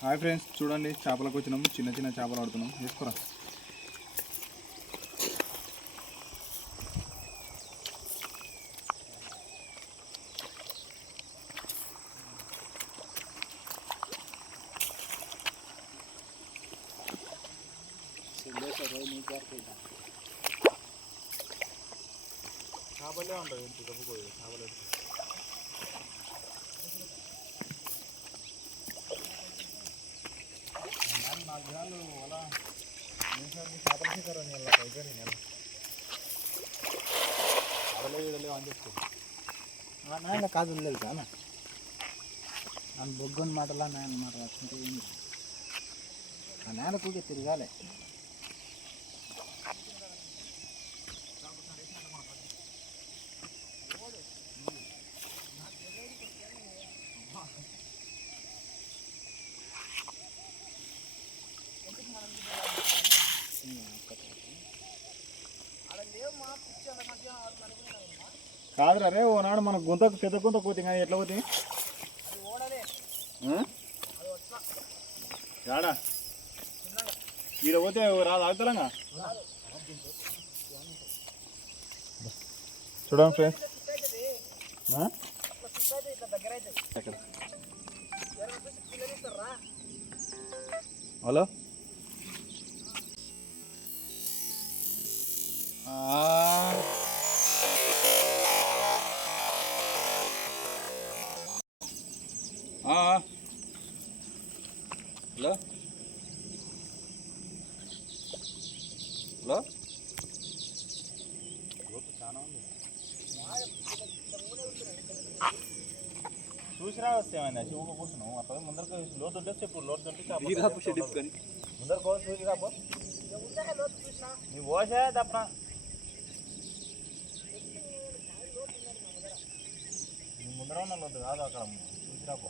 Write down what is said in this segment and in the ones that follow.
Hi friends, చూడండి చేపలకు వచ్చినాము. చిన్న చిన్న చేపలు ఆడుతున్నాం. వేసుకోరా. చేపలే ఉంటుంది చేపలు. నాయన కాదు లేదు కానా నన్ను బొగ్గని మాటలా నాయన మాట రాసుకుంటే ఏంది ఆ నాయన కూకే తిరగాలి. కాదురా రే, ఓనాడు మన గుంతకు పెద్ద గుంత పోతే కానీ ఎట్లా పోతే రాడా ఈడ పోతే రాదు ఆగుతలంగా. చూడండి ఫ్రెండ్స్, హలో హలో హలో చాలా ఉంది. చూసిరా వస్తేమైంది శివకు కూర్చున్నావు అక్కడ ముందరకు లోతు ఉంటే చెప్పు. లోతు ఉంటే ముందర కో చూసి రాపో. నీ పోసే తప్ప నీ ముందర ఉన్న లోతు కాదు, అక్కడ చూసి రాపో.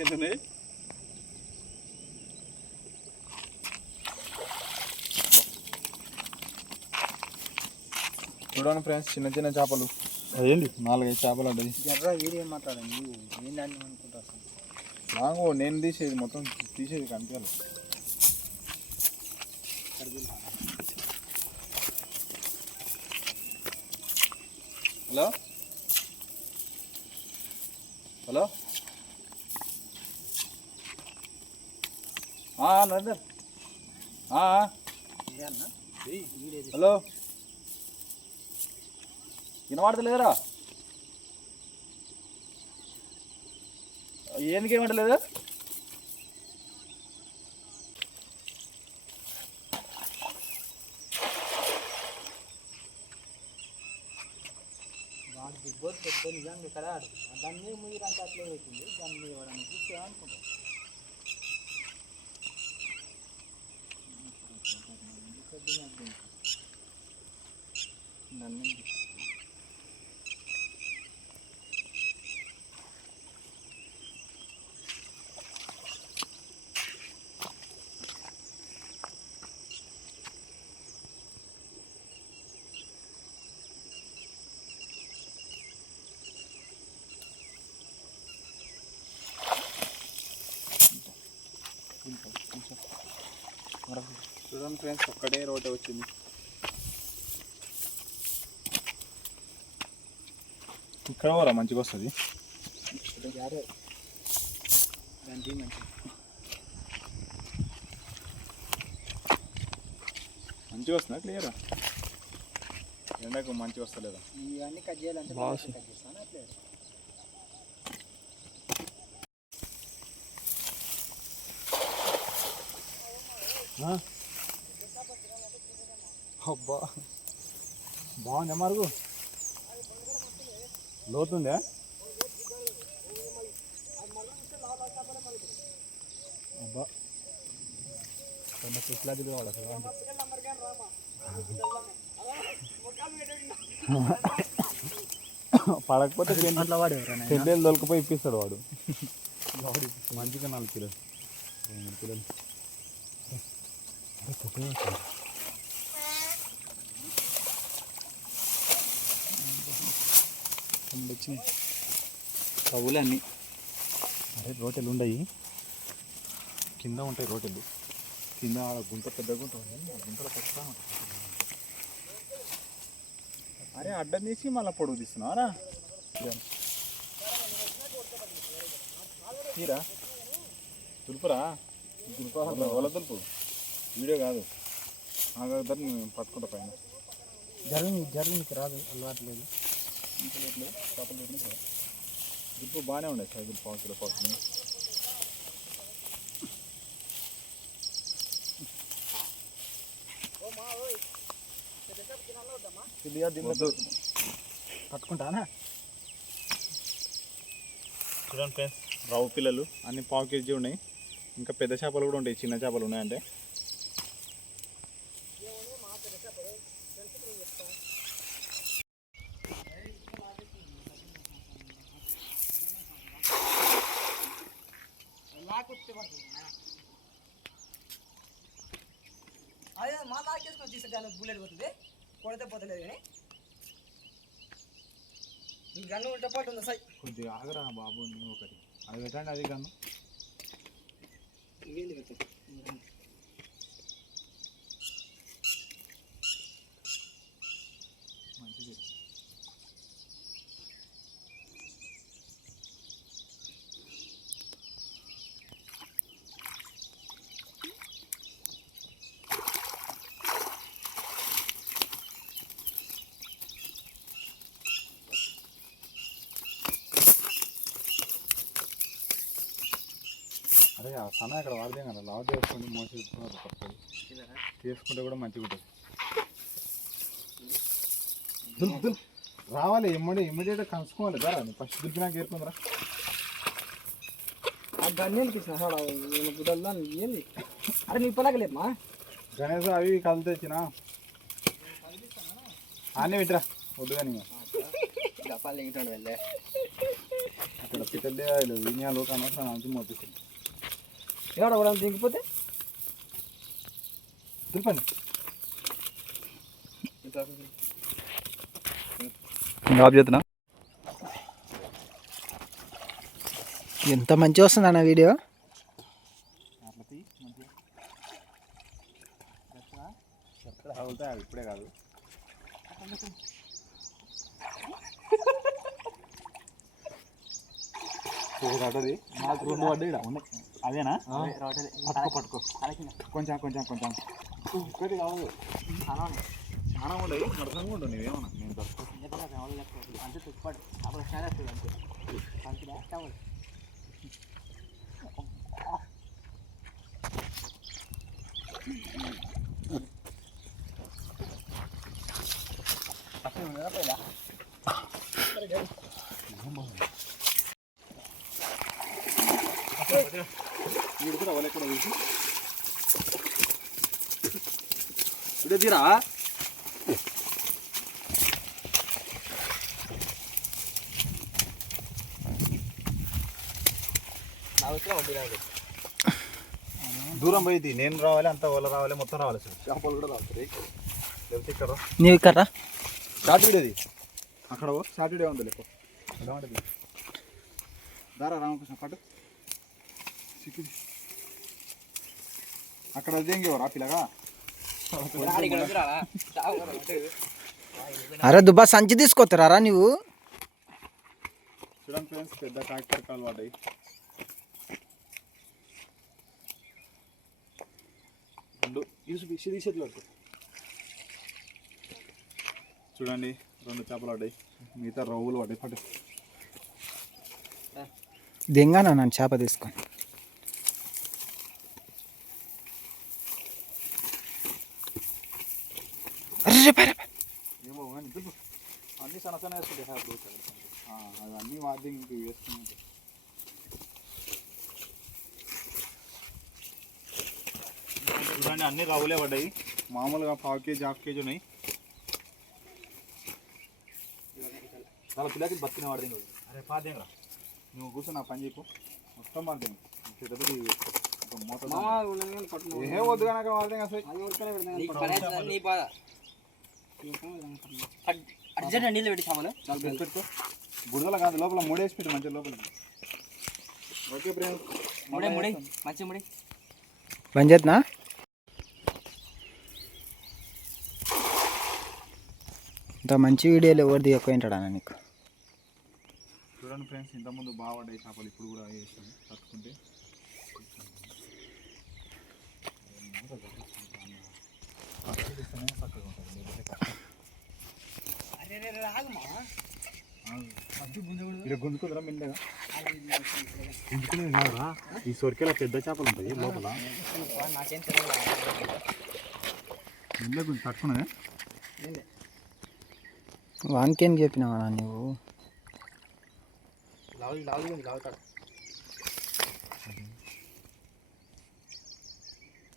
ఏంటండి చూడండి ఫ్రెండ్స్, చిన్న చిన్న చేపలు. అదేంటి 4-5 చేపలు ఉంటుంది. ఎర్ర వీడియో మాట్లాడండి. ఏంటని అనుకుంటా రాంగో నేను తీసేది మొత్తం తీసేది కనిపించాలి. హలో హలో నరేందర్, హలో వినవాడతలేదురా? ఎందుకు ఏమంటలేదు? వాడు బిగ్ బాస్ పెద్ద నిజంగా ఇక్కడ దాని మీద ముగిరంతా అట్లే అవుతుంది. దాని మీద ఎవరైనా చూస్తే అనుకుంటాం. చూడండి ఫ్రెండ్స్, ఒక్కటే రోటే వచ్చింది. ఇక్కడ కూడా మంచిగా వస్తుంది. మంచిగా వస్తుందా? క్లియరా? ఎండకు మంచిగా వస్తలేదా? ఇవన్నీ కట్ చేయాలంటే అబ్బా బాగుందా మరుగు? లోతుందా? అబ్బా చెట్లా తిరగాలి పడకపోతే చెల్లెలు దొరికిపోయి ఇప్పిస్తాడు వాడు. మంచిగా 4 కిలోలు 3 కిలోలు వచ్చినాయి. కవులు అన్నీ. అరే రోటెలు ఉన్నాయి, కింద ఉంటాయి రోటెలు. కింద గుంట పెద్ద గుంట ఉంది, ఆ గుంటలో పెడతా ఉంటాయి. అరే అడ్డం తీసి మళ్ళీ పొడుగు తీస్తున్నారా? తీరా దులుపురా, వాళ్ళ దులుపు, వీడియో కాదు. ఆగదని పట్టుకుంటా పైన. జర్నీకి రాదు, అలవాటు లేదు. చేపలు పెట్టిన దులుపు బాగానే ఉండే సైజులు, పావు కిలో పావు. పట్టుకుంటానా? చూడండి ఫ్రెండ్స్, రవ్వ పిల్లలు అన్ని పావు కేజీ ఉన్నాయి. ఇంకా పెద్ద చేపలు కూడా ఉంటాయి, చిన్న చేపలు ఉన్నాయంటే. అదే మా లాకేసుకొని తీసుకుంటాను, బుల్లెట్ పోతుంది, కొడితే పోతలేదు. కానీ ఈ గన్ను ఉల్టా పాటు ఉందా సార్? కొద్దిగా ఆగరా బాబు, నువ్వు ఒకటి అది పెట్టండి, అది గన్ను. ఇవేంది పెట్టు మంచిది. అరే ఆ సన్న ఇక్కడ వాడితే కదా, లావు చేసుకుంటే మోసం తప్పదు, చేసుకుంటే కూడా మంచిగా ఉంటుంది. రావాలి ఇమ్మీడియట్గా కలుసుకోవాలి కదా, ఫస్ట్ దులిపినాక ఏరుకుందరా. ఆ గన్ను అనిపించిన గుడ్డల్లో ఏంది? అరే నీ పొలగలేమ్మా గణేష్, అవి కలిసి తెచ్చిన అన్నీ పెట్టరా వద్దుగా. నేను గప్పాలు దిగుతాడు వెళ్ళే అక్కడ పిట్టలే వినియాలు కనవసరం మంచి మోపిస్తుంది. ఎవడ కూడా దిగిపోతే దులిపండి. చెప్తున్నా ఎంత మంచిగా వస్తుంది అన్న వీడియో. ఇప్పుడే కాదు, పడ్డది నాకు 2 పడ్డాయి ఇక్కడ ఉన్నాయి. అదేనా? పట్టుకో కొంచెం కొంచెం కొంచెం ఒక్కటి కాదు, చాలా ఉండవు, నడసంగా ఉంటుంది. నువ్వేమన్నా నేను అంతే తుప్పాడు అప్పుడు అంతే ఇదే తీరా దూరం పోయింది. నేను రావాలి, అంత వాళ్ళు రావాలి, మొత్తం రావాలి సార్. చేపలు కూడా రావాలి. లేకపోతే ఇక్కడ నీవు ఇక్కడ షార్ట్ వీడియోది అక్కడ షార్ట్ వీడియో ఉంది. లేకపోతే ఎలా ఉంటుంది దారా రామకృష్ణ పట్టు అక్కడ అదేంగేవరా పిల్లగా. అరే దుబ్బా సంచి తీసుకొస్తారా నువ్వు? చూడండి ఫ్రెండ్స్, పెద్ద ట్రాక్టర్ కాలు పడ్డాయి. చూడండి 2 చేపలు పడ్డాయి, మిగతా రవ్వులు పడ్డాయి. పట్టు దింగానా నన్ను చేప తీసుకొని. ఏమో కానీ అన్నీ సన్న సన్న వేస్తుంటాయి. అవన్నీ వాడి ఇంక వేస్తున్నాయి. చూడండి అన్నీ రవ్వులే పడ్డాయి. మామూలుగా 1/2 కేజీ 1/2 కేజీ ఉన్నాయి. వాళ్ళ పిల్లకి బతికిన వాడి. అరే పాదేంగా నువ్వు కూర్చొని నా పని చెప్పు, మొత్తం పడుతుంది. ఏ వద్దు కనుక వాడదే అర్జెంట్ నీళ్ళు పెట్టి చాలు పెట్టు. బుడదల కాదు లోపల ముడేసి పెట్టు మంచిగా లోపల. ఓకే ఫ్రెండ్స్, ముడి మంచి ముడి. బంద్ చేస్తున్నా. ఇంత మంచి వీడియోలు ఎవరు తీయకపోయింటాడా నీకు? చూడండి ఫ్రెండ్స్, ఇంతకుముందు బాగా పడ్డాయి చేపలు, ఇప్పుడు కూడా వేసాము తట్టుకుంటే. ఇక్కడ గుంజుకుందరా మిండగా గుంజుకునేది కాదురా, ఈ సొరికేలా పెద్ద చేపలు ఉంటాయి లోపల. మిండే గుంజు తట్టుకున్నదే. వానికేం చెప్పినావా నువ్వు?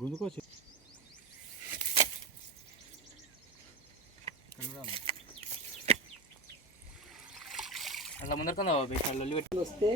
గుంజుకోవచ్చు. అట్లా ముందరకుందా వస్తే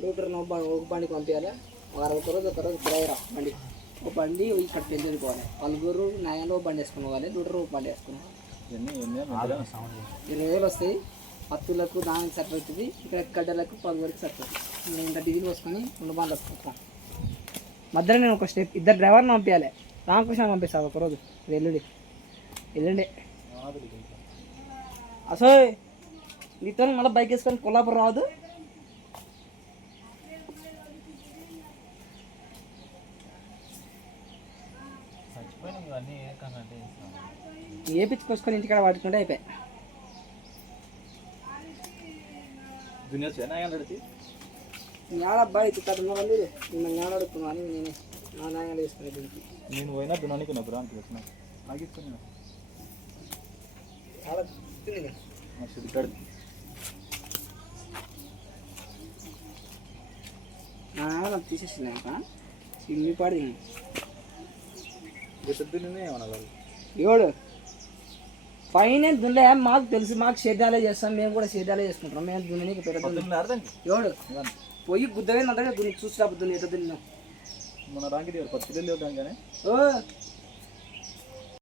డూటర్ ఒక బండికి పంపించాలి. వారం ఒక రోజు కిరాయిరా బండి. ఒక బండి ఇక్కడ పెంచుకోవాలి. పలుగురు న్యాయంలో ఒక బండి వేసుకుని పోవాలి. డూటర్ ఒక బండి వేసుకున్నాం. 20,000 వస్తాయి. పత్తులకు దానికి సరిపోతుంది. ఇక్కడ గడ్డలకు 10 వరకు సరిపోతుంది. నేను ఇంత డీజిల్ పోసుకొని 2 బండ్లు వస్తాను. మధ్యలో నేను ఒక స్టెప్ 2 డ్రైవర్ని పంపించాలి. రామకృష్ణ పంపిస్తాను ఒకరోజు. ఎల్లుండే అసలు నీతో మళ్ళీ బైక్ వేసుకొని కొల్లాపురం రావద్దు. ఏపించుకొచ్చుకొని ఇంటికాడ పట్టుకుంటే అయిపోయాయి. న్యాడబ్బాయి తిట్టడం వాళ్ళు నిన్న న్యాడడుకున్నా అని నేనే నా న్యాయాలు వేసుకునే దీనికి. నేను పోయినా దునానికి నా బ్రాంక్ వచ్చిన నాకు ఇస్తున్నా చాలా తింది ఇక్కడ నా తీసేసింది ఇన్ని పాడి ఏడు పైన దున్లే. మాకు తెలుసు, మాకు సేద్యాలే చేస్తాం. మేము కూడా సేద్యాలే చేసుకుంటాం. మేము దున్నీకి పెట్టదు. ఏడు పోయి గుద్దగా దున్ని చూసినప్పుడు దున్ని ఎట్లా దున్నాం మన రాంకి 10 కిలోలు కానీ ఓ